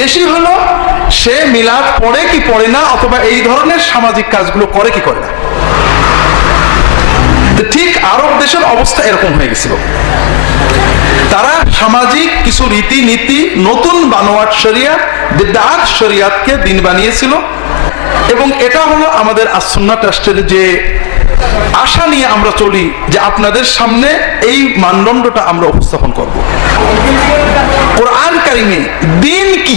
বেশি হলো সে মিলাদ পড়ে কি পড়ে না, অথবা এই ধরনের সামাজিক কাজগুলো করে কি করে না। ঠিক আরব দেশের অবস্থা এরকম হয়ে গেছিল। তারা সামাজিক কিছু রীতিনীতি নতুন বানোয়াট শরিয়াত, বিদআত শরিয়াতকে দিন বানিয়েছিল। এবং এটা হলো আমাদের আস-সুন্নাহ ট্রাস্টের যে আশা নিয়ে আমরা চলি, যে আপনাদের সামনে এই মানদণ্ডটা আমরা উপস্থাপন করব। কোরআন কারিমে দিন কি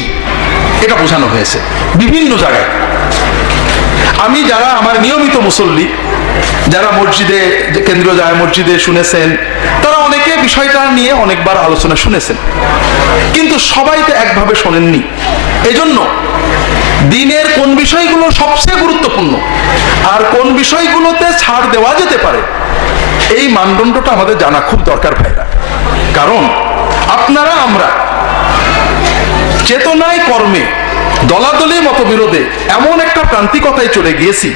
এটা বোঝানো হয়েছে বিভিন্ন জায়গায়। আমি যারা আমার নিয়মিত মুসল্লি, যারা মসজিদে, কেন্দ্রীয় জামে মসজিদে শুনেছেন, তারা অনেকে বিষয়টা নিয়ে অনেকবার আলোচনা শুনেছেন, কিন্তু সবাই তো একভাবে শোনেননি। এজন্য দিনের কোন বিষয়গুলো সবচেয়ে গুরুত্বপূর্ণ আর কোন বিষয়গুলোতে ছাড় দেওয়া যেতে পারে, এই মানদণ্ডটা আমাদের জানা খুব দরকার ভাইরা। কারণ আপনারা আমরা চেতনায় কর্মে দলাদলি মতবিরোধে এমন একটা প্রান্তিকতায় চলে গিয়েছি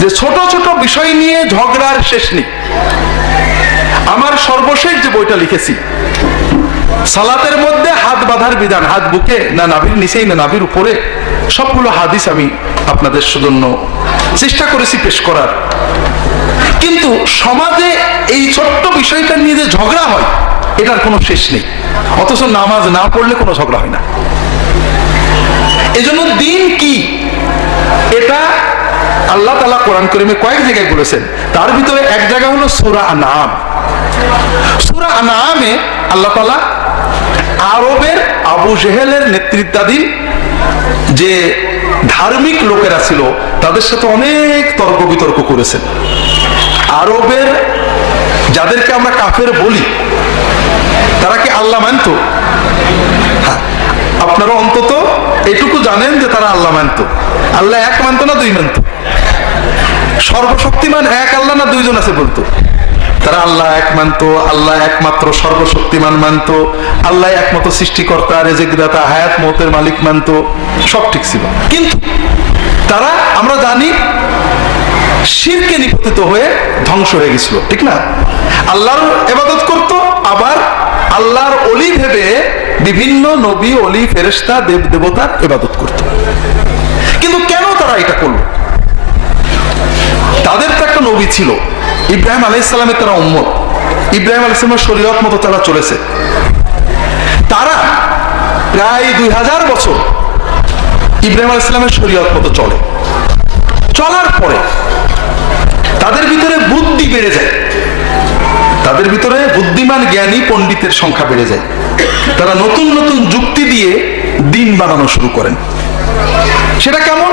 যে ছোট ছোট বিষয় নিয়ে ঝগড়ার শেষ নেই। আমার সর্বশেষ যে বইটা লিখেছি, সালাতের মধ্যে হাত বাঁধার বিধান, হাত বুকে না নাভির নিচেই না নাভির উপরে, সবগুলো হাদিস আমি আপনাদের জন্য চেষ্টা করেছি পেশ করার। কিন্তু সমাজে এই ছোট্ট বিষয়টা নিয়ে যে ঝগড়া হয়, এটার কোনো শেষ নেই। অথচ নামাজ না পড়লে কোনো ঝগড়া হয় না। এজন্য দিন কি এটা আল্লাহ তাআলা কোরআন কারীমে কয়েক জায়গায় বলেছেন। তার ভিতরে এক জায়গা হলো সূরা আনআম। সূরা আনআমে আল্লাহ তাআলা আরবের আবু জেহেলের নেতৃত্বাধীন যে ধার্মিক লোকেরা ছিল তাদের সাথে অনেক তর্ক বিতর্ক করেছেন। আরবের যাদেরকে আমরা কাফের বলি, তারা কি আল্লাহ মানত? হ্যাঁ, আপনারা অন্তত এটুকু জানেন যে তারা আল্লাহ মানত। আল্লাহ এক মানত না দুই মানত? সর্বশক্তিমান এক আল্লাহ না দুইজন আছে বলতো? তারা আল্লাহ এক মানত, আল্লাহ একমাত্র সর্বশক্তিমান মানত, আল্লাহ একমাত্র সৃষ্টিকর্তা, রেজেকদাতা, হায়াত মওতের মালিক মানত, সব ঠিক ছিল। কিন্তু তারা, আমরা জানি, শিরকে নিপতিত হয়ে ধ্বংস হয়ে গেছিল, ঠিক না? আল্লাহর ইবাদত করত, আবার আল্লাহর ওলি ভেবে বিভিন্ন নবী, ওলি, ফেরেশতা, দেব দেবতার ইবাদত করত। কিন্তু কেন তারা এটা করলো? তাদের তো একটা নবী ছিল, ইব্রাহিম আলাইহিস সালামের তারা উম্মত, ইব্রাহিম আলাইহিস সালামের শরীয়ত মতো তারা চলেছে। তারা প্রায় 2000 বছর ইব্রাহিম আলাইহিস সালামের শরীয়ত মতো চলে। চলার পরে তাদের ভিতরে বুদ্ধি বেড়ে যায়, তাদের ভিতরে বুদ্ধিমান জ্ঞানী পণ্ডিতের সংখ্যা বেড়ে যায়। তারা নতুন নতুন যুক্তি দিয়ে দিন বানানো শুরু করেন। সেটা কেমন?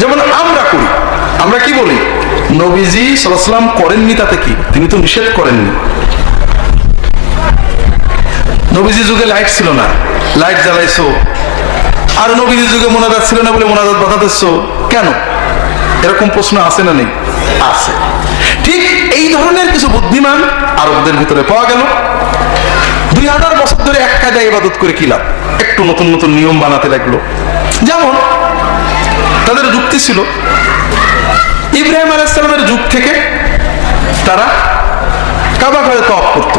যেমন আমরা করি, আমরা কি বলি, নবীজি সাল্লাল্লাহু আলাইহি ওয়াসাল্লাম করেননি, তাতে কি? তিনি তো নিষেধ করেননি। নবীজি যুগে লাইট ছিল না, লাইট জ্বালাইছো। আর নবীজি যুগে মোনাজাত ছিল না বলে মোনাজাত বাঁধাতেছো কেন? এরকম প্রশ্ন আছে না নেই? আছে। ঠিক এই ধরনের কিছু বুদ্ধিমান আরবদের ভিতরে পাওয়া গেল। 2000 বছর ধরে এক কায়দায় ইবাদত করে কি লাভ? একটু নতুন নতুন নিয়ম বানাতে লাগলো। যেমন তাদের যুক্তি ছিল, ইব্রাহিম আলাইহিস সালামের যুগ থেকে তারা কাবা ঘরে তওয়াফ করত।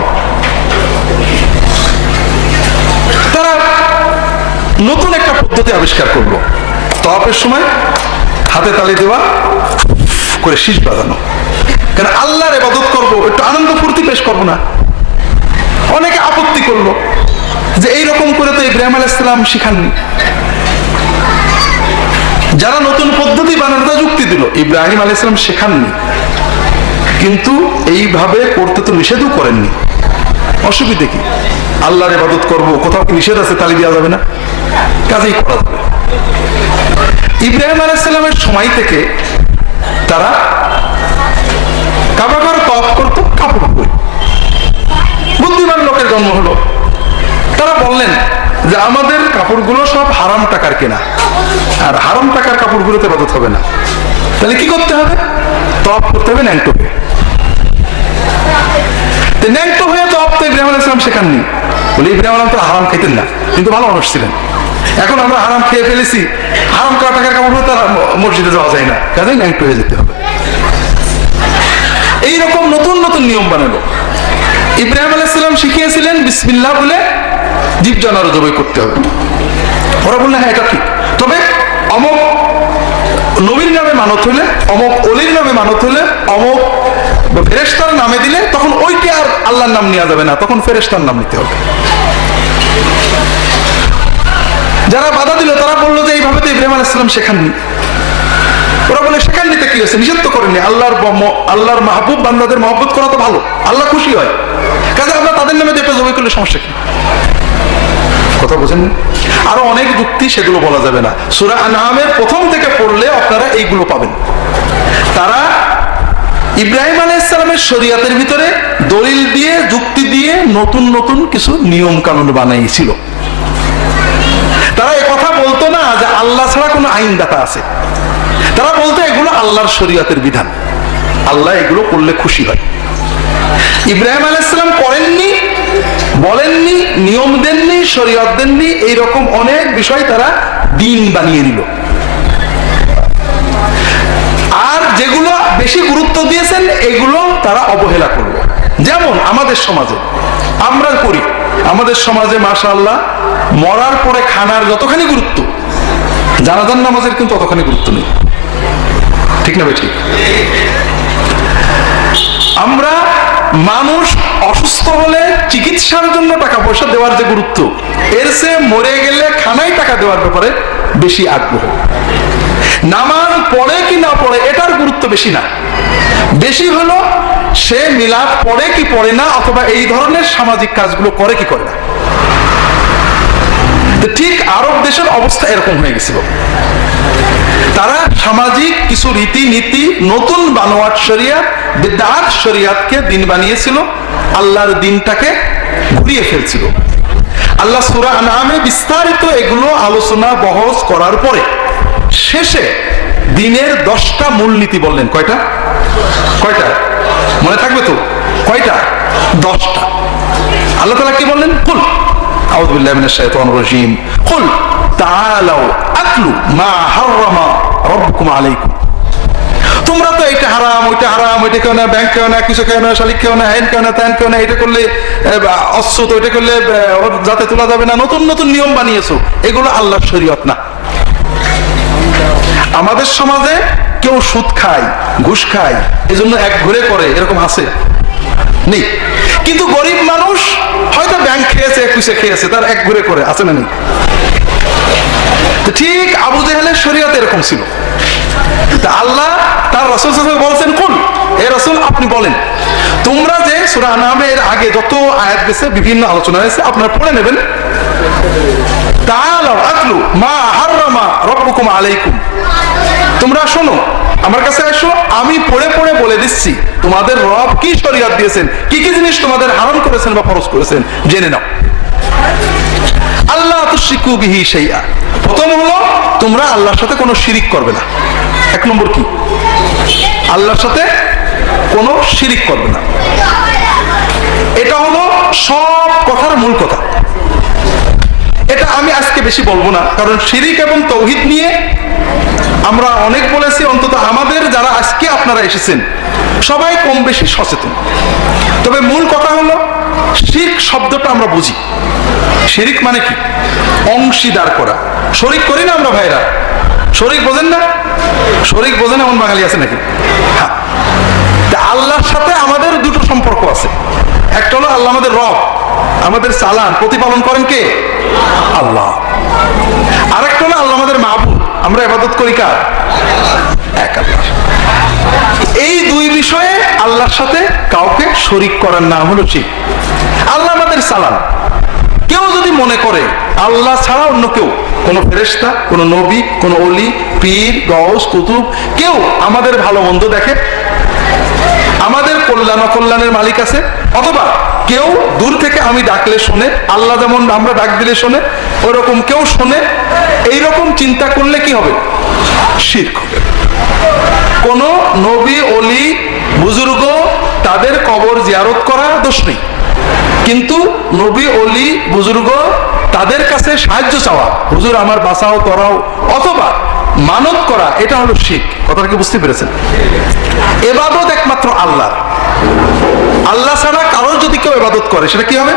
তারা নতুন একটা পদ্ধতি আবিষ্কার করলো, তওয়াফের সময় হাতে তালি দেওয়া, করে শীষ বাজানো। কারণ আল্লাহর ইবাদত করবো, একটু আনন্দ ফুর্তি পেশ করবো না? অনেকে আপত্তি করলো যে এইরকম করে তো ইব্রাহিম আলাইহিস সালাম শিখাননি। যারা নতুন পদ্ধতি বানানোর যুক্তি দিল, ইব্রাহিম আলাইহিস সালাম শেখাননি, কিন্তু এইভাবে করতে তো নিষেধও করেননি। অসুবিধা কি? আল্লাহর ইবাদত করবো, কোথাও কি নিষেধ আছে তালি দেওয়া যাবে না? কাজেই করা যাবে। ইব্রাহিম আলাইহিস সালামের সময় থেকে তারা কাবা ঘর তওয়াফ করতো কাপড় পরে। বুদ্ধিমান লোকের জন্ম হলো। তারা বললেন যে আমাদের কাপড়গুলো সব হারাম টাকার কেনা, আর হারাম টাকার কাপড়গুলোতে ইবাদত হবে না। তাহলে কি করতে হবে? তওয়াফ করতে হবে ন্যাংটো হয়ে। ন্যাংটো হয়ে তওয়াফ তো ইব্রাহিম আলাইহিস সালাম শেখাননি। বলে ইব্রাহিম আলাইহিস সালাম হারাম খেতেন না, কিন্তু ভালো মানুষ ছিলেন। এখন আমরা হারাম খেয়ে ফেলেছি, হারাম করা টাকার কাপড় পরে তারা মসজিদে যাওয়া যায় না, কাজেই ন্যাংটো হয়ে যেতে হবে। এইরকম নতুন নতুন নিয়ম বানালো। ইব্রাহিম আলাইহিস সালাম শিখিয়েছিলেন বিসমিল্লাহ বলে জীব জানোয়ার জবাই করতে হবে। ওরা বললেন হ্যাঁ এটা ঠিক, তবে অমুক নবীর নামে মানত হলে, অমুক অলির নামে মানত হলে, অমুক ফেরেশতার নামে দিলে তখন ওইটা আর আল্লাহর নাম নেওয়া যাবে না, তখন ফেরেশতার নাম নিতে হবে। যারা বাধা দিল তারা বললো যে এইভাবে তো ইব্রাহিম আলাইহিস সালাম শেখাননি। ওরা বলে শেখান নিতে কি হয়েছে, নিষেধ তো করেননি। আল্লাহর মাহবুব বান্দাদের মহব্বত করা তো ভালো, আল্লাহ খুশি হয়, কাজে আমরা তাদের নামে যেটা জবাই করলে সমস্যা কি? কথা বোঝেন? আরো অনেক যুক্তি, সেগুলো বলা যাবে না। সূরা আনআমের প্রথম থেকে পড়লে আপনারা এইগুলো পাবেন। তারা ইব্রাহিম আলাইহিস সালামের শরীয়তের ভিতরে দলিল দিয়ে, যুক্তি দিয়ে নতুন নতুন কিছু নিয়ম কানুন বানাইছিল। তারা একথা বলতো না যে আল্লাহ ছাড়া কোনো আইনদাতা আছে, তারা বলতো এগুলো আল্লাহর শরীয়তের বিধান, আল্লাহ এগুলো করলে খুশি হয়। ইব্রাহিম আলাইহিস সালাম করেননি, বলেননি, নিয়ম দেননি, শরীয়ত দেননি, এইরকম অনেক বিষয় তারা দিন বানিয়ে নিল। আর যেগুলো বেশি গুরুত্ব দিয়েছেন এগুলো তারা অবহেলা করলো। যেমন আমাদের সমাজে আমরা করি, আমাদের সমাজে মাশাআল্লাহ মরার পরে খানার যতখানি গুরুত্ব, জানাজার নামাজের কিন্তু ততখানি গুরুত্ব নেই। ঠিক না ভাই? ঠিক। আমরা মানুষ অসুস্থ হলে চিকিৎসার জন্য টাকা পয়সা দেওয়ার যে গুরুত্ব, এর চেয়ে মরে গেলে খানায় টাকা দেওয়ার ব্যাপারে বেশি আগ্রহ। নামাজ পড়ে কি না পড়ে এটার গুরুত্ব বেশি না, বেশি হলো সে মিলাদ পড়ে কি পড়ে না, অথবা এই ধরনের সামাজিক কাজগুলো করে কি করে না। ঠিক আরব দেশের অবস্থা এরকম হয়ে গেছিল। তারা সামাজিক কিছু রীতি নীতি, নতুন বানোয়াট শরিয়াত, বিদআত শরিয়াতকে দিন বানিয়েছিল, আল্লাহর দিনটাকে ঘুরিয়ে ফেলছিল। আল্লাহ সূরা আনআমে বিস্তারিত এগুলো আলোচনা বহস করার পরে শেষে দিনের 10টা মূলনীতি বললেন। কয়টা? কয়টা মনে থাকবে তো? কয়টা? 10টা। আল্লাহ তাআলা কি বললেন? কুল আউযু বিল্লাহি মিনাশ শাইতানির রাজীম, কুল তাআলাউ আতলু মা হারামা রাব্বুকুম আলাইকুম। তোমরা তো এটা হারাম, ওইটা হারাম, ওইটা কেউ না, ব্যাংক কেউ না, কিছু কেউ না, শালিক কেউ না, হ্যান কেউ না, ত্যান কেউ না, এটা করলে অশ্রুত, ওইটা করলে যাতে তোলা যাবে না, নতুন নতুন নিয়ম বানিয়েছো, এগুলো আল্লাহর শরীয়ত না। আমাদের সমাজে কেউ সুদ খায়, ঘুষ খায়, এজন্য এক ঘুরে করে, এরকম আছে নেই? কিন্তু গরিব মানুষ হয়তো ব্যাংক খেয়েছে, একুশে খেয়েছে, তার এক ঘুরে করে, আছে না নেই? ঠিক আবু জেহেলের শরীয়ত এরকম ছিল। আল্লাহ তার রাসূল সাল্লাল্লাহু আলাইহি ওয়াসাল্লাম বলছেন, কুল, হে রাসূল আপনি বলেন, তোমরা যে সূরা আনআমের আগে যত আয়াত গেছে, বিভিন্ন আলোচনা হয়েছে, আপনারা পড়ে নেবেন। তাআলাউ আতলু মা হারামা রাব্বুকুম আলাইকুম, তোমরা শোনো, আমার কাছে আসো, আমি পড়ে পড়ে বলে দিচ্ছি তোমাদের রব কি শরীয়ত দিয়েছেন, কি কি জিনিস তোমাদের হারাম করেছেন বা ফরজ করেছেন, জেনে নাও। আল্লাহ তুশরিকু বিহি শাইআ, প্রথম হলো তোমরা আল্লাহর সাথে কোনো শিরিক করবে না। এক নম্বর কি? আল্লাহর সাথে কোনো শিরিক করবে না। এটা হলো সব কথার মূল কথা। এটা আমি আজকে বেশি বলবো না, কারণ শিরিক এবং তাওহীদ নিয়ে আমরা অনেক বলেছি। অন্তত আমাদের যারা আজকে আপনারা এসেছেন সবাই কম বেশি সচেতন। তবে মূল কথা হলো শিরক শব্দটা আমরা বুঝি। শিরিক মানে কি? অংশীদার করা। শরীক করি না আমরা ভাইরা? শরীক বোঝেন না? শরীক বোঝেন এমন বাঙালি আছে নাকি? হ্যাঁ, আল্লাহর সাথে আমাদের দুটো সম্পর্ক আছে। একটা হলো আল্লাহ আমাদের রব, আমাদের চালান প্রতিপালন করেন কে? আল্লাহ। আরেকটা হলো আল্লাহ আমাদের মাহবুব, আমরা ইবাদত করি কার? এক আল্লাহ। এই দুই বিষয়ে আল্লাহর সাথে কাউকে শরীক করার নাম হলো শিরক। আল্লাহ আমাদের চালান। কেউ যদি মনে করে আল্লাহ ছাড়া অন্য কেউ, কোন ফেরেশতা, কোন নবী, কোন ওলি, পীর, গওস, কুতুব, কেউ আমাদের ভালো মন্দ দেখে, আমাদের কল্যাণ অকল্যাণের মালিক আছে, অথবা কেউ দূর থেকে আমি ডাকলে শোনে, আল্লাহ যেমন আমরা ডাক দিলে শোনে, ওরকম কেউ শোনে, এইরকম চিন্তা করলে কি হবে? শিরক হবে। কোন নবী, ওলি, বুজুর্গ, তাদের কবর জিয়ারত করা দোষ নেই, কিন্তু নবী, ওলি, বুজুর্গ তাদের কাছে সাহায্য চাওয়া, হুজুর আমার বাঁচাও, তরাও, অথবা মানত করা, এটা হলো শিরক। কথাটা কি বুঝতে পেরেছেন? ইবাদত একমাত্র আল্লাহ। আল্লাহ ছাড়া কারোর যদি কেউ ইবাদত করে সেটা কি হবে?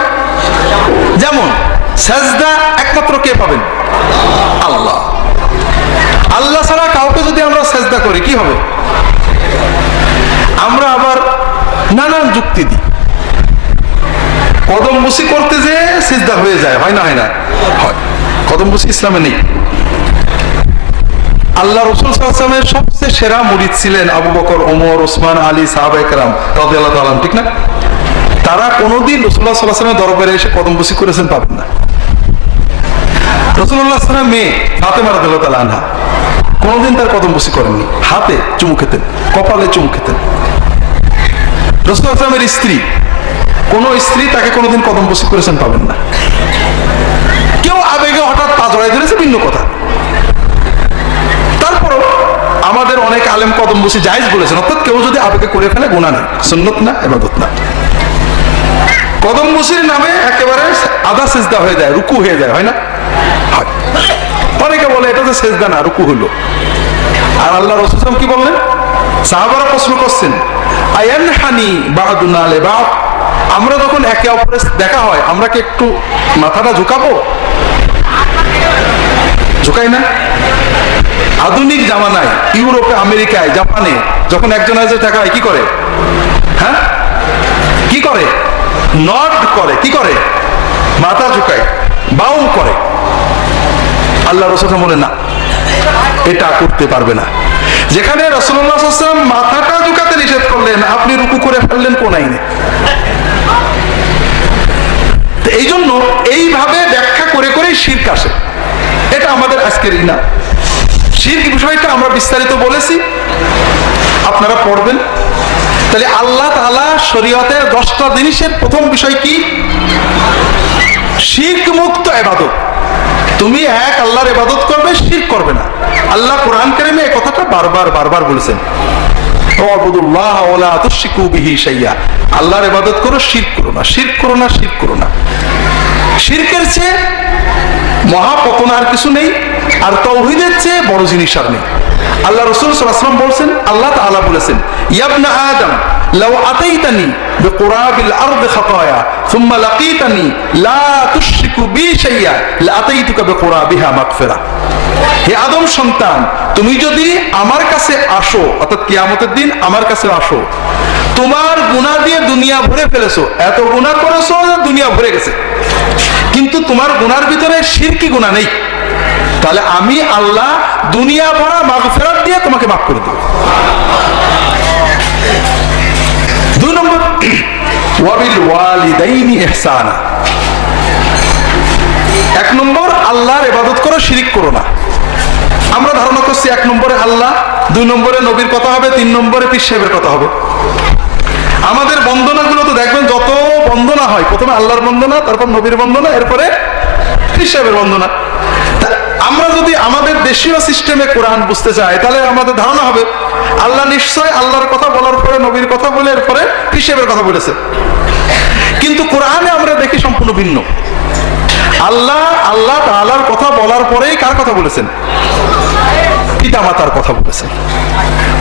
যেমন সেজদা একমাত্র কে পাবেন? আল্লাহ। আল্লাহ ছাড়া কাউকে যদি আমরা সেজদা করি কি হবে? আমরা আবার নানান যুক্তি দিই। কদম বুসি করতে যে সিজদা হয়ে যায়, হয় না? হয় না? হয়। কদম বুসি ইসলামে নেই। আল্লাহ রাসূল সাল্লাল্লাহু আলাইহি ওয়াসাল্লামের সবচেয়ে সেরা মুরিদ ছিলেন আবু বকর, ওমর, ওসমান, আলী, সাহাবায়ে কেরাম রাদিয়াল্লাহু তাআলা, ঠিক না? তারা কোনোদিন রাসূলুল্লাহ সাল্লাল্লাহু আলাইহি ওয়াসাল্লামের দরবারে এসে কদম বুসি করেছেন পাবেন না। রাসূলুল্লাহ সাল্লাল্লাহু আলাইহি ওয়াসাল্লামের মেয়ে ফাতেমা রাদিয়াল্লাহু তাআলা আনহা কোনোদিন তার কদম বুসি করেননি। হাতে চুমু খেতেন, কপালে চুমু খেতেন। রাসূলুল্লাহ সাল্লাল্লাহু আলাইহি ওয়াসাল্লামের স্ত্রী, কোন স্ত্রী তাকে কোনোদিন কদম বুসি করেছেন পাবেন না। কেউ আবেগে হঠাৎ পা জড়াই ধরেছে ভিন্ন কথা। তারপরও আমাদের অনেক আলেম কদম বুসি জায়েজ বলেছেন, অর্থাৎ কেউ যদি আবেগে করে ফেলে গুনাহ নেই, সুন্নত না, ইবাদত না। কদম বুসির নামে একেবারে আধা সিজদা হয়ে যায়, রুকু হয়ে যায়, হয় না? হয়। অনেকে বলে এটা তো সিজদা না, রুকু হলো। আর আল্লাহ রাসূল সাল্লাল্লাহু আলাইহি ওয়াসাল্লাম কি বললেন? সাহাবারা প্রশ্ন করছেন, আয়ানহানি বা'দুনা লিবা'দ, আমরা যখন একে অপরের দেখা হয় আমরা কি একটু মাথাটা ঝুঁকাবো? ঝুঁকাই না? আধুনিক জামানায় ইউরোপে, আমেরিকায়, জাপানে যখন একজনের সাথে দেখা হয় কি করে? হ্যাঁ, কি করে? নড করে, কি করে? মাথা ঝুঁকায়, বাউ করে। আল্লাহ রাসূল বলেন না, এটা করতে পারবে না। যেখানে রাসূলুল্লাহ সাল্লাল্লাহু আলাইহি ওয়াসাল্লাম মাথাটা ঝুঁকাতে নিষেধ করলেন, আপনি রুকু করে ফেললেন কোন আইনে? এই জন্য এইভাবে ব্যাখ্যা করে করেই শিরক আসে। এটা আমাদের আজকের না। শিরক বিষয়টা আমরা বিস্তারিত বলেছি, আপনারা পড়বেন। তাহলে আল্লাহ তাআলা শরীয়তের 10টা জিনিসের প্রথম বিষয় কি? শিরক মুক্ত ইবাদত। তুমি এক আল্লাহর ইবাদত করবে, শিরক করবে না। আল্লাহ কোরআন কারীমে এই কথাটা বারবার বলেছেন, ওয়াবুদুল্লাহ ওয়া লা তুশরিকু বিহি শাইয়্যা, আল্লাহর ইবাদত করো, শিরক করো না, শিরক করো না, শিরক করো না। শিরকের চেয়ে মহাপতন আর কিছু নেই, আর তাওহীদের চেয়ে বড় জিনিস আর নেই। আল্লাহ রাসূল সাল্লাল্লাহু আলাইহি ওয়াসাল্লাম বলেছেন, আল্লাহ তাআলা বলেছেন, ইয়া ইবনা আদম লাউ আতাইতানি বিকুরাবিল আরদি খাতায়া সুম্মা লাকিতানি লা তুশরিকু বি শাইয়্যা লা আতাইতুকা বিকুরাবিহা মাগফিরা। হে আদম সন্তান, তুমি যদি আমার কাছে আসো, অর্থাৎ কিয়ামতের দিন আমার কাছে আসো, তোমার গুনাহ দিয়ে দুনিয়া ভরে ফেলেছো, এত গুনাহ করেছো যে দুনিয়া ভরে গেছে, কিন্তু তোমার গুনার ভিতরে শিরকি গুনাহ নেই, তাহলে আমি আল্লাহ দুনিয়া ভরা মাগফিরাত দিয়ে তোমাকে মাফ করে দেব। 2 নম্বর, ওয়াবিল ওয়ালিদাইনি ইহসানা। 1 নম্বর, আল্লাহর ইবাদত করো, শিরক করো না। আমরা ধারণা করছি 1 নম্বরে আল্লাহ, 2 নম্বরে নবীর কথা হবে, 3 নম্বরে পীর সাহেবের কথা হবে। আমাদের বন্দনাগুলো তো দেখবেন, যত বন্দনা হয় প্রথমে আল্লাহর বন্দনা, তারপর নবীর বন্দনা, এরপরে পীর সাহেবের বন্দনা। আমরা যদি আমাদের দেশীয় সিস্টেমে কোরআন বুঝতে চাই, তাহলে আমাদের ধারণা হবে আল্লাহ নিশ্চয় আল্লাহর কথা বলার পরে নবীর কথা বলে এরপরে পীর সাহেবের কথা বলেছে। কিন্তু কোরআনে আমরা দেখি সম্পূর্ণ ভিন্ন। আল্লাহ তাআলার কথা বলার পরেই কার কথা বলেছেন? পিতা মাতার কথা বলেছেন।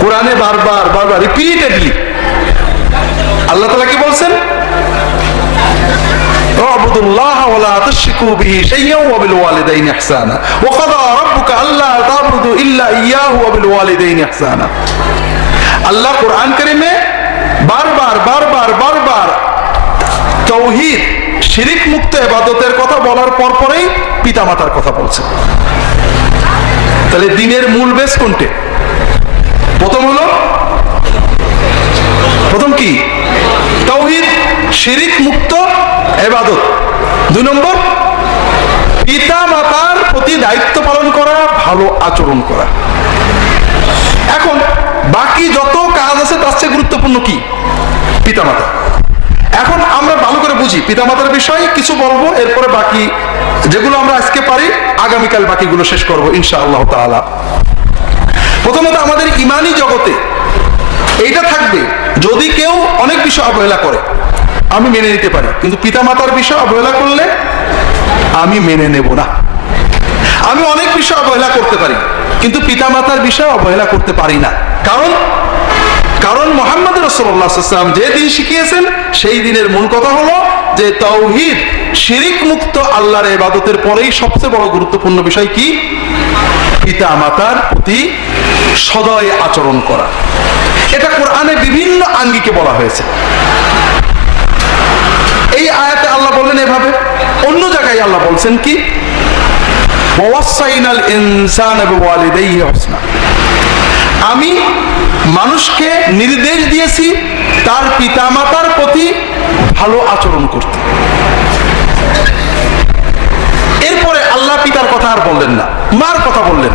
কোরআনে বারবার রিপিটেডলি আল্লাহ তাআলা কি বলছেন? ওয়াবুদুল্লাহ ওয়া লা তুশরিকু বিহি শাইয়্যান ওয়া বিল ওয়ালিদাইনি ইহসানা ওয়া ক্বাদা রাব্বুকা আল্লা তা'বুদু ইল্লা ইয়্যাহু ওয়া বিল ওয়ালিদাইনি ইহসানা। আল্লাহ কোরআন কারীমে বারবার তাওহীদ, শিরক মুক্ত ইবাদতের কথা বলার পরেই পিতামাতার কথা বলছেন। তাহলে দ্বীনের মূল বেস কোনটা? প্রথম কি? তাওহীদ, শিরক মুক্ত ইবাদত। 2 নম্বর, পিতা মাতার প্রতি দায়িত্ব পালন করা, ভালো আচরণ করা। এখন বাকি যত কাজ আছে তার চেয়ে গুরুত্বপূর্ণ কি? পিতামাতা। এখন আমরা ভালো করে বুঝি, পিতামাতার বিষয়ে কিছু বলবো, এরপরে বাকি যেগুলো আমরা আজকে পারি আগামীকাল বাকিগুলো শেষ করবো ইনশাআল্লাহ তাআলা। প্রথমত আমাদের ইমানি জগতে এইটা থাকবে, যদি কেউ অনেক বিষয় অবহেলা করে আমি মেনে নিতে পারি, কিন্তু পিতামাতার বিষয় অবহেলা করলে আমি মেনে নেব না। আমি অনেক বিষয় অবহেলা করতে পারি, কিন্তু পিতামাতার বিষয় অবহেলা করতে পারি না। কারণ মুহাম্মদ রাসূলুল্লাহ সাল্লাল্লাহু আলাইহি ওয়াসাল্লাম যে দিন শিখিয়েছেন সেই দিনের মূল কথা হলো যে তাওহীদ শিরিক মুক্ত আল্লাহর ইবাদতের পরেই সবচেয়ে বড় গুরুত্বপূর্ণ বিষয় কি? পিতা মাতার প্রতি সদয় আচরণ করা। এটা কোরআনে বিভিন্ন আঙ্গিকে বলা হয়েছে। এই আয়াতে আল্লাহ বললেন এভাবে, অন্য জায়গায় আল্লাহ বলছেন কি? ওয়াসাইনাল ইনসানা বিওয়ালিদাইহি হুসনা, আমি মানুষকে নির্দেশ দিয়েছি তার পিতামাতার প্রতি ভালো আচরণ করতে। এরপরে আল্লাহ পিতার কথা আর বললেন না, মার কথা বললেন।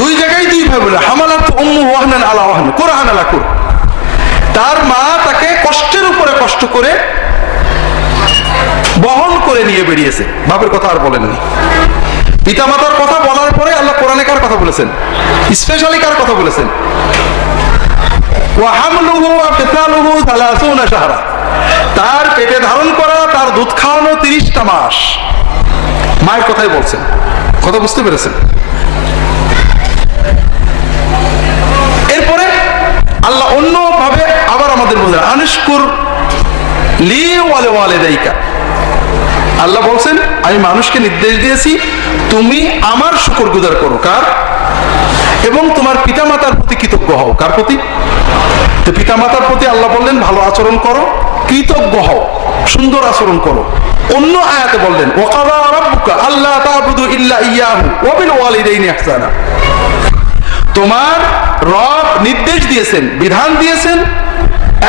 দুই জায়গায় দুই ভাবে বলে, হামালাত উম্মু ওয়াহনান আলা ওয়াহন কুরআন আলা কুর, তার মা তাকে কষ্টের উপরে কষ্ট করে বহন করে নিয়ে বেরিয়েছে, বাপের কথা আর বলেননি। পিতামাতার কথা বলার পরে আল্লাহ কোরআনে কার কথা বলেছেন? স্পেশালি কার কথা বলেছেন? ওয়া হামলুহু ওয়া ফিসালুহু 30 শাহরা, তার পেটে ধারণ করা, তার দুধ খাওয়ানো 30টা মাস। মায়ের কথাই বলছেন। কথা বুঝতে পেরেছেন? এরপরে আল্লাহ অন্য ভাবে আবার আমাদের বোঝান, আনিশকুর লি ওয়া লিওয়ালিদাইকা, আল্লাহ বলছেন আমি মানুষকে নির্দেশ দিয়েছি তুমি আমার শুকরগুজার করো। কার? এবং তোমার পিতামাতার প্রতি কৃতজ্ঞ হও। কার প্রতি? তো পিতামাতার প্রতি আল্লাহ বললেন ভালো আচরণ করো, কৃতজ্ঞ হও, সুন্দর আচরণ করো। অন্য আয়াতে বললেন ওয়াকাযা রাব্বুকা আল্লা তা'বুদু ইল্লা ইয়াহু ওয়া বিল ওয়ালিদাইনি ইহসানা, তোমার রব নির্দেশ দিয়েছেন, বিধান দিয়েছেন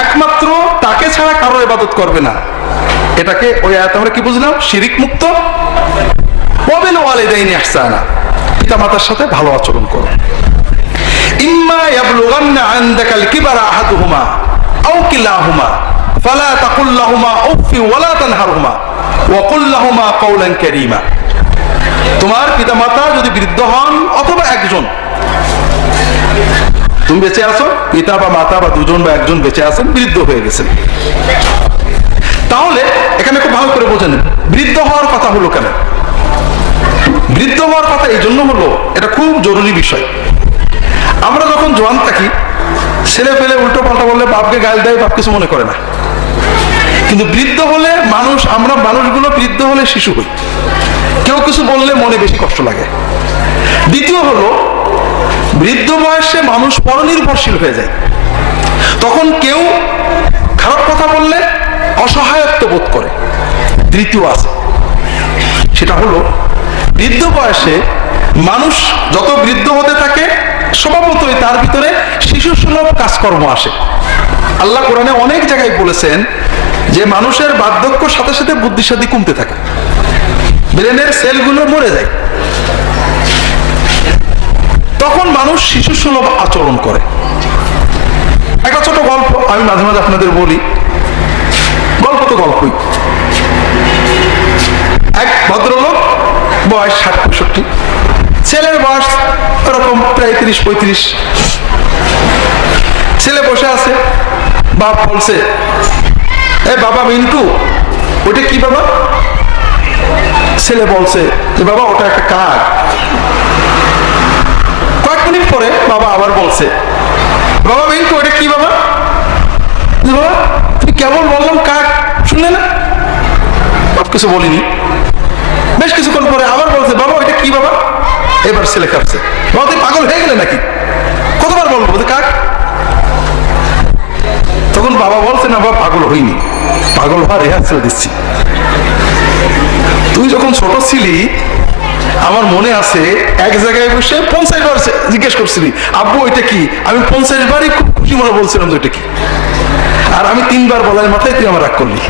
একমাত্র তাকে ছাড়া কারো ইবাদত করবে না। এটাকে ওই আয়াতে আমরা কি বুঝলাম? শিরিক মুক্ত। ওয়া বিল ওয়ালিদাইনি ইহসানা, পিতামাতার সাথে ভালো আচরণ করো। ইম্মা ইয়াবলুগান্না ইনদাকাল কিবারা আহাদুহুমা আও কিলাহুমা ফালা তাকুল লাহুমা উফফি ওয়ালা তানহারহুমা ওয়া কুল লাহুমা কাওলান কারীমা, তোমার পিতামাতা যদি বৃদ্ধ হন অথবা একজন, তুমি বেঁচে আছো, পিতা বা মাতা বা দুজন বা একজন বেঁচে আছেন, বৃদ্ধ হয়ে গেছেন, তাহলে এখানে খুব ভালো করে বোঝেন বৃদ্ধ হওয়ার কথা হলো কেন? বৃদ্ধ হওয়ার কথা এই জন্য হলো, এটা খুব জরুরি বিষয়। আমরা যখন জোয়ান থাকি, ছেলে ফেলে উল্টো পাল্টা বললে বাপকে গাল দেয়, বাপ কিছু মনে করে না। কিন্তু বৃদ্ধ হলে আমরা মানুষগুলো বৃদ্ধ হলে শিশু হই, কেউ কিছু বললে মনে বেশি কষ্ট লাগে। দ্বিতীয় হলো বৃদ্ধ বয়সে মানুষ পরনির্ভরশীল হয়ে যায়, তখন কেউ খারাপ কথা বললে অসহায়ত্ব বোধ করে। তৃতীয় আছে, সেটা হলো বৃদ্ধ বয়সে মানুষ যত বৃদ্ধ হতে থাকে স্বভাবতই তার ভিতরে শিশু সুলভ কাজকর্ম আসে। আল্লাহ কোরআনে অনেক জায়গায় বলেছেন যে মানুষের বার্ধক্যের সাথে সাথে বুদ্ধিশক্তি কমতে থাকে, ব্রেনের সেলগুলো মরে যায়, তখন মানুষ শিশু সুলভ আচরণ করে। একটা ছোট গল্প আমি মাঝে মাঝে আপনাদের বলি, গল্প তো গল্পই। এক ভদ্রলোক, বয়স 60-65, ছেলের বয়স এরকম প্রায় 30-35। ছেলে বসে আছে, বাপ বলছে এ বাবা মিন্টু ওটা কি বাবা? ছেলে বলছে যে বাবা ওটা একটা কাক। কয়েক মিনিট পরে বাবা আবার বলছে বাবা মিন্টু ওটা কি বাবা? বাবা তুমি কেমন বললাম কাক, শুনলে না? বাপ কিছু বলিনি। বেশ কিছুক্ষণ পরে আবার বলছে বাবা ওইটা কি বাবা? এবার ছেলে কাঁপছে, বাবা তুই পাগল হয়ে গেলে নাকি? কতবার বলবো কাক? তখন বাবা বলছে না বাবা পাগল হইনি, পাগল হওয়ার রিহার্সাল দিচ্ছি। তুই যখন ছোট ছিলি আমার মনে আছে এক জায়গায় বসে 50 বার জিজ্ঞেস করছিলি আব্বু ওইটা কি? আমি 50 বারই খুব খুশি মনে বলছিলাম যে ওইটা কি, আর আমি 3 বার বলার মাথায় তুই আমার রাগ করলি।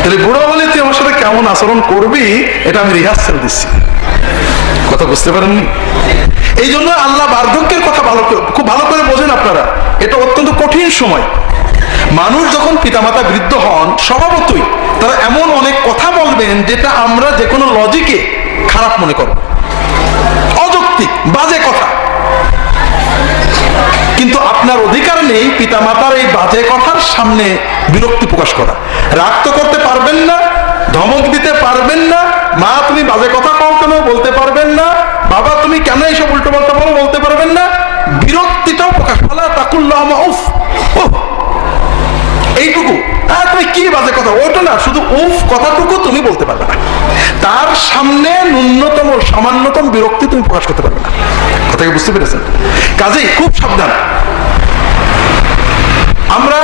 তাহলে বুড়ো বলে তুই আমার সাথে কেমন আচরণ করবি এটা আমি রিহার্সাল দিচ্ছি। কথা বুঝতে পারেননি? এই জন্য আল্লাহ বার্ধক্যের কথা খুব ভালো করে বোঝেন আপনারা, এটা অত্যন্ত কঠিন সময়। মানুষ যখন পিতামাতা বৃদ্ধ হন স্বভাবতই তারা এমন অনেক কথা বলবেন যেটা আমরা যে কোনো লজিকে খারাপ মনে করব, অযৌক্তিক বাজে কথা। কিন্তু আপনার অধিকার নেই পিতামাতার এই বাজে কথার সামনে বিরক্তি প্রকাশ করা। রাগ তো করতে পারবেন না, ধমক দিতে পারবেন না, মা তুমি বাজে কথা কও কেন বলতে পারবেন না, বাবা তুমি কেন এইসব উল্টো পাল্টা বলো বলতে পারবেন না, বিরক্তিটাও প্রকাশ। ফালা তাকুল লাহুমা উফ, এইটুকু, তুমি কি বাজে কথা, ওটা না, শুধু উফ কথাটুকু তুমি বলতে পারবে না, তার সামনে ন্যূনতম সামান্যতম বিরক্তি তুমি প্রকাশ করতে পারবে না। কথা কি বুঝতে পেরেছেন? কাজেই খুব সাবধান। আমরা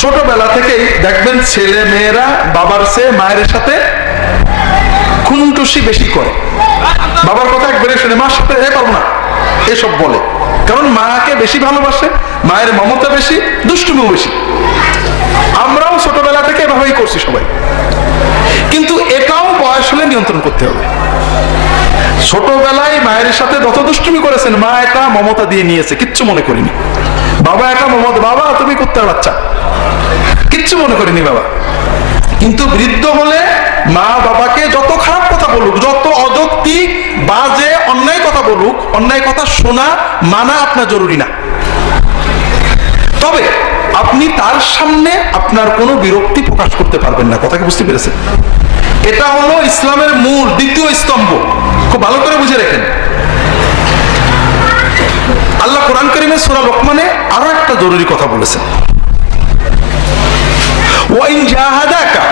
ছোটবেলা থেকেই দেখবেন ছেলে মেয়েরা বাবার চেয়ে মায়ের সাথে খুনটুসি বেশি করে, বাবার কথা একবারে শুনে মার সাথে পারবো না এসব বলে, কারণ মাকে বেশি ভালোবাসে, মায়ের মমতা বেশি, দুষ্টুমিও বেশি। আমরাও ছোটবেলা থেকে এভাবেই করছি সবাই, কিন্তু এটাও বয়স হলে নিয়ন্ত্রণ করতে হবে। ছোটবেলায় মায়ের সাথে যত দুষ্টুমি করেছেন, মা এটা মমতা দিয়ে নিয়েছে, কিচ্ছু মনে করিনি। বাবা এটা মমতা, বাবা তুমি কুত্তার বাচ্চা, কিচ্ছু মনে করিনি বাবা। কিন্তু বৃদ্ধ হলে মা বাবাকে যত খারাপ কথা বলুক, যত অযৌক্তিক বাজে অন্যায় কথা বলুক, অন্যায় কথা শোনা মানা আপনার জরুরি না। তবে আপনি তার সামনে আপনার কোনো বিরক্তি প্রকাশ করতে পারবেন না। কথা কি বুঝতে পেরেছেন? এটা হলো ইসলামের মূল দ্বিতীয় স্তম্ভ, খুব ভালো করে বুঝে রাখেন। আল্লাহ কোরআন কারীমে সূরা লোকমানে আরো একটা জরুরি কথা বলেছেন, ওয়াইন জাহাদাকা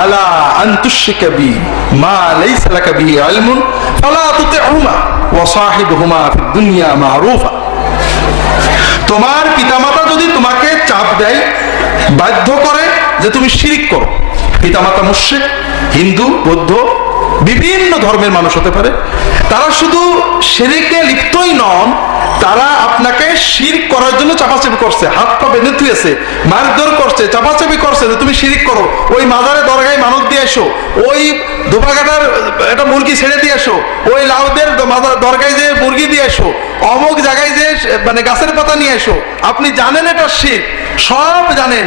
আলা আন তুশরিকা বি মা লাইসা লাকা বিহি ইলমুন ফালা তুতি'হুমা ওয়া সাহিবহুমা ফিদ দুনিয়া মা'রুফা। তোমার পিতামাতা যদি তোমাকে চাপ দেয়, বাধ্য করে যে তুমি শিরিক করো, পিতামাতা মুশরিক, হিন্দু, বৌদ্ধ, বিভিন্ন ধর্মের মানুষ হতে পারে, তারা শুধু শিরিকে লিপ্তই নন, তারা আপনাকে শিরক করার জন্য চাপাচাপি করছে, হাত পা বেঁধে থুয়েছে, মারধর করছে, চাপাচাপি করছে যে তুমি শিরিক করো, ওই মাজারে দরগায় মানত দিয়ে এসো, ওই ধোপাঘাটার একটা মুরগি ছেড়ে দিয়ে এসো, ওই লাউদের দরগায় যে মুরগি দিয়ে এসো, অমুক জায়গায় যে মানে গাছের পাতা নিয়ে এসো। আপনি জানেন এটা শিরক, সব জানেন,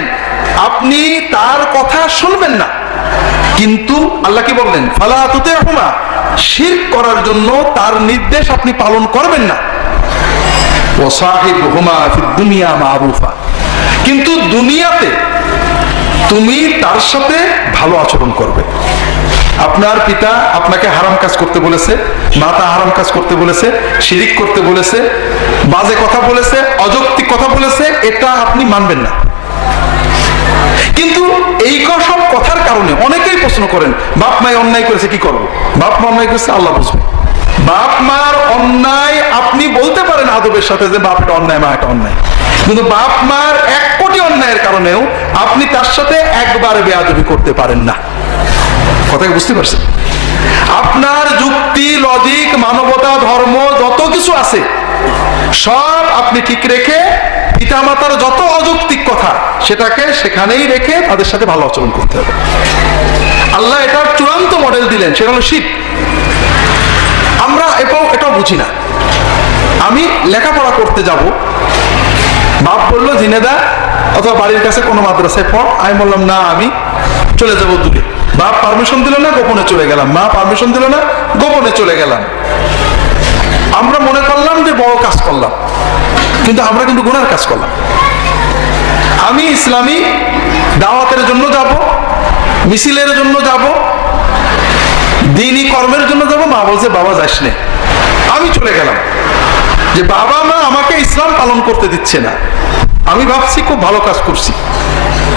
আপনি তার কথা শুনবেন না। কিন্তু আল্লাহ কি বললেন? ফালা তুতি'হুমা, শিরক করার জন্য তার নির্দেশ আপনি পালন করবেন না। ওয়া সাহিবহুমা ফিদ দুনিয়া মা'রুফা, কিন্তু দুনিয়াতে তুমি তার সাথে ভালো আচরণ করবে। আপনার পিতা আপনাকে হারাম কাজ করতে বলেছে, মাতা হারাম কাজ করতে বলেছে, শিরিক করতে বলেছে, বাজে কথা বলেছে, অযৌক্তিক কথা বলেছে, এটা আপনি মানবেন না। কিন্তু এই সব কথার কারণে অনেকেই প্রশ্ন করেন, বাপ মায় অন্যায় করেছে কি করবো? বাপ মা অন্যায় করেছে আল্লাহ বুঝবে। বাপ মার অন্যায় আপনি বলতে পারেন আদবের সাথে যে বাপ এটা অন্যায়, মা এটা অন্যায়, কিন্তু বাপ মার 1 কোটি অন্যায়ের কারণেও আপনি তার সাথে একবার বেয়াদবি করতে পারেন না। কথা বুঝতে পারছেন? আপনার যুক্তি, লজিক, মানবতা, ধর্ম যত কিছু আছে সব আপনি ঠিক রেখে পিতামাতার যত অযৌক্তিক কথা সেটাকে সেখানেই রেখে তাদের সাথে ভালো আচরণ করতে হবে। আল্লাহ এটার চূড়ান্ত মডেল দিলেন, সেটা হলো শিরক। আমরা এটাও বুঝি না। আমি লেখাপড়া করতে যাব, বাপ বললো জিনেদা অথবা বাড়ির কাছে কোনো মাদ্রাসায় পড়, আমি বললাম না আমি চলে যাব দূরে। বাপ পারমিশন দিল না, গোপনে চলে গেলাম, মা পারমিশন দিল না, গোপনে চলে গেলাম। আমরা মনে করলাম যে বড় কাজ করলাম, কিন্তু আমরা কিন্তু গুনার কাজ করলাম। আমি ইসলামী দাওয়াতের জন্য যাব, মিছিলের জন্য যাব, দ্বীনি কর্মের জন্য যাব, মা বলছে বাবা যাস নে। আমি চলে গেলাম, যে বাবা মা আমাকে ইসলাম পালন করতে দিচ্ছে না। আমি ভাবছি খুব ভালো কাজ করছি,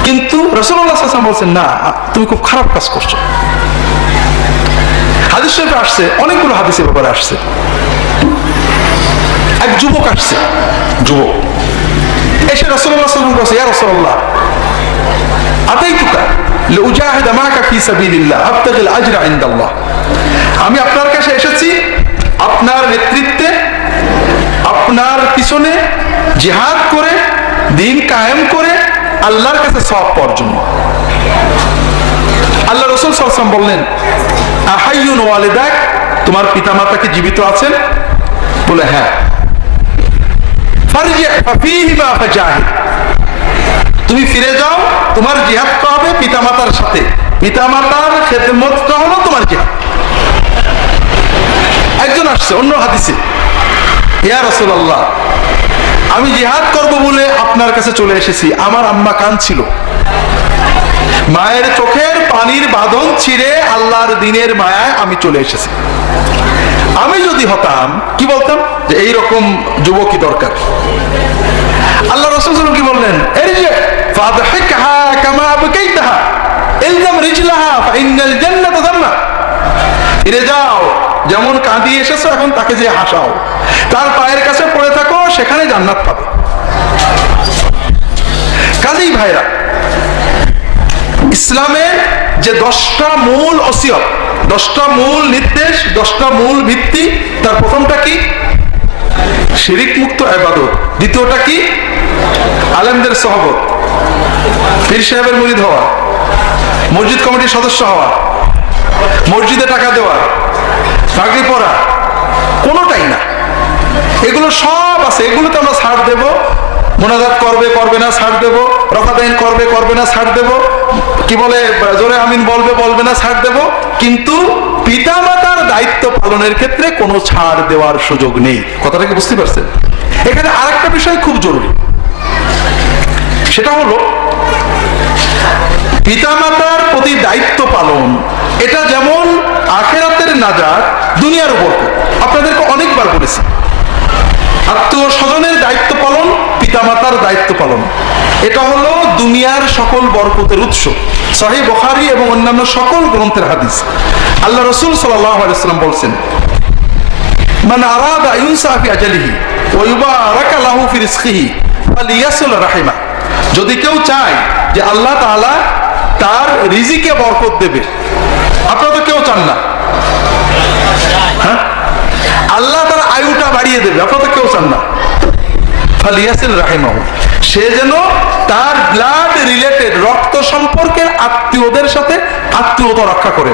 কিন্তু রাসূলুল্লাহ সাল্লাল্লাহু আলাইহি ওয়াসাল্লাম বলছেন না, তুমি খুব খারাপ কাজ করছো। হাদিস শরীফে আসছে, অনেকগুলো হাদিসের ব্যাপারে আসছে। এক যুবক আসছে, যুবক এসে রাসূলুল্লাহ সাল্লাল্লাহু আলাইহি ওয়াসাল্লাম বলছে, ইয়া রাসূলুল্লাহ আতাইতুকা লিউজাহিদা মাকা ফি সাবিলিল্লাহ আবতাগিল আজরা ইনদাল্লাহ। আমি আপনার কাছে এসেছি আপনার নেতৃত্বে, আপনার পিছনে জিহাদ করে, দ্বীন কায়েম করে আল্লাহর কাছে সওয়াব পাওয়ার জন্য। আল্লাহ রাসূল সাল্লাল্লাহু আলাইহি ওয়াসাল্লাম বললেন, আহাইয়ুন ওয়ালিদাক, তোমার পিতামাতা কি জীবিত আছেন? বলে হ্যাঁ। ফারজি ফাফিহিমা ফাজাহিদ, তুমি ফিরে যাও, তোমার জিহাদটা হবে পিতামাতার সাথে, পিতামাতার খেদমতটা হলো তোমার জিহাদ। একজন আসছে অন্য হাদিসে, ইয়া রাসূলুল্লাহ আমি জিহাদ করব বলে আপনার কাছে চলে এসেছি, আমার আম্মা কাঁদছিল, মায়ের চোখের পানির বাঁধন ছিঁড়ে আল্লাহর দ্বীনের মায়ায় আমি চলে এসেছি। আমি যদি হতাম কি বলতাম, যে এইরকম যুবকই দরকার। আল্লাহ রাসূল কি বললেন, ফাদহিকহা কামা আবকাইতাহা ইলজাম রিজলাহা ফাইনাল জান্নাতা যান্নাহ। ফিরে যাও, যেমন কাঁদিয়ে এসেছো এখন তাকে যে হাসাও, তার পায়ের কাছে পড়ে থাকো, সেখানে জান্নাত পাবে। কাজেই ভাইরা, ইসলামের যে 10টা মূল ওসিয়ত, 10টা মূল নির্দেশ, 10টা মূল ভিত্তি, তার প্রথমটা কি? শিরিক মুক্ত ইবাদত। দ্বিতীয়টা কি? আলেমদের সহবত, পীর সাহেবের মুরিদ হওয়া, মসজিদ কমিটির সদস্য হওয়া, মসজিদে টাকা দেওয়া, পাগড়ি পরা, কোনোটাই না। এগুলো সব আছে, এগুলোতে আমরা ছাড় দেব। মোনাজাত করবে করবে না ছাড় দেব, রকাতাইন করবে করবে না ছাড় দেব, কি বলে জোরে আমিন বলবে বলবে না ছাড় দেব। কিন্তু পিতামাতার দায়িত্ব পালনের ক্ষেত্রে কোনো ছাড় দেওয়ার সুযোগ নেই। কথাটা কি বুঝতে পারছেন? এখানে আরেকটা বিষয় খুব জরুরি, সেটা হলো পিতামাতার প্রতি দায়িত্ব পালন। এটা যেমন আখিরাতের নাজাত, দুনিয়ার উপর। আপনাদেরকে অনেকবার বলেছি, আত্মীয় স্বজনের দায়িত্ব পালন, পিতামাতার দায়িত্ব পালন, এটা হলো দুনিয়ার সকল বরকতের উৎস। সহিহ বুখারী এবং অন্যান্য সকল গ্রন্থের হাদিস। আল্লাহ রাসূল সাল্লাল্লাহু আলাইহি ওয়াসাল্লাম বলেছেন, মান আরাদা ইউনসা ফি আজালিহি ওয়া ইউবারাকা লাহু ফি রিজকিহি ফালিয়াসিল রাহিমা। যদি কেউ চায় যে আল্লাহ তাআলা তার রিজিকে বরকত দেবে, আপনারা তো কেউ চান না, হ্যাঁ? আল্লাহ তার আয়ুটা বাড়িয়ে দেবে, আপনারা তো কেউ চান না। ফালিয়াসিল রাহিমাহু, সে যেন তার ব্লাড রিলেটেড, রক্ত সম্পর্কের আত্মীয়দের সাথে আত্মীয়তা রক্ষা করে।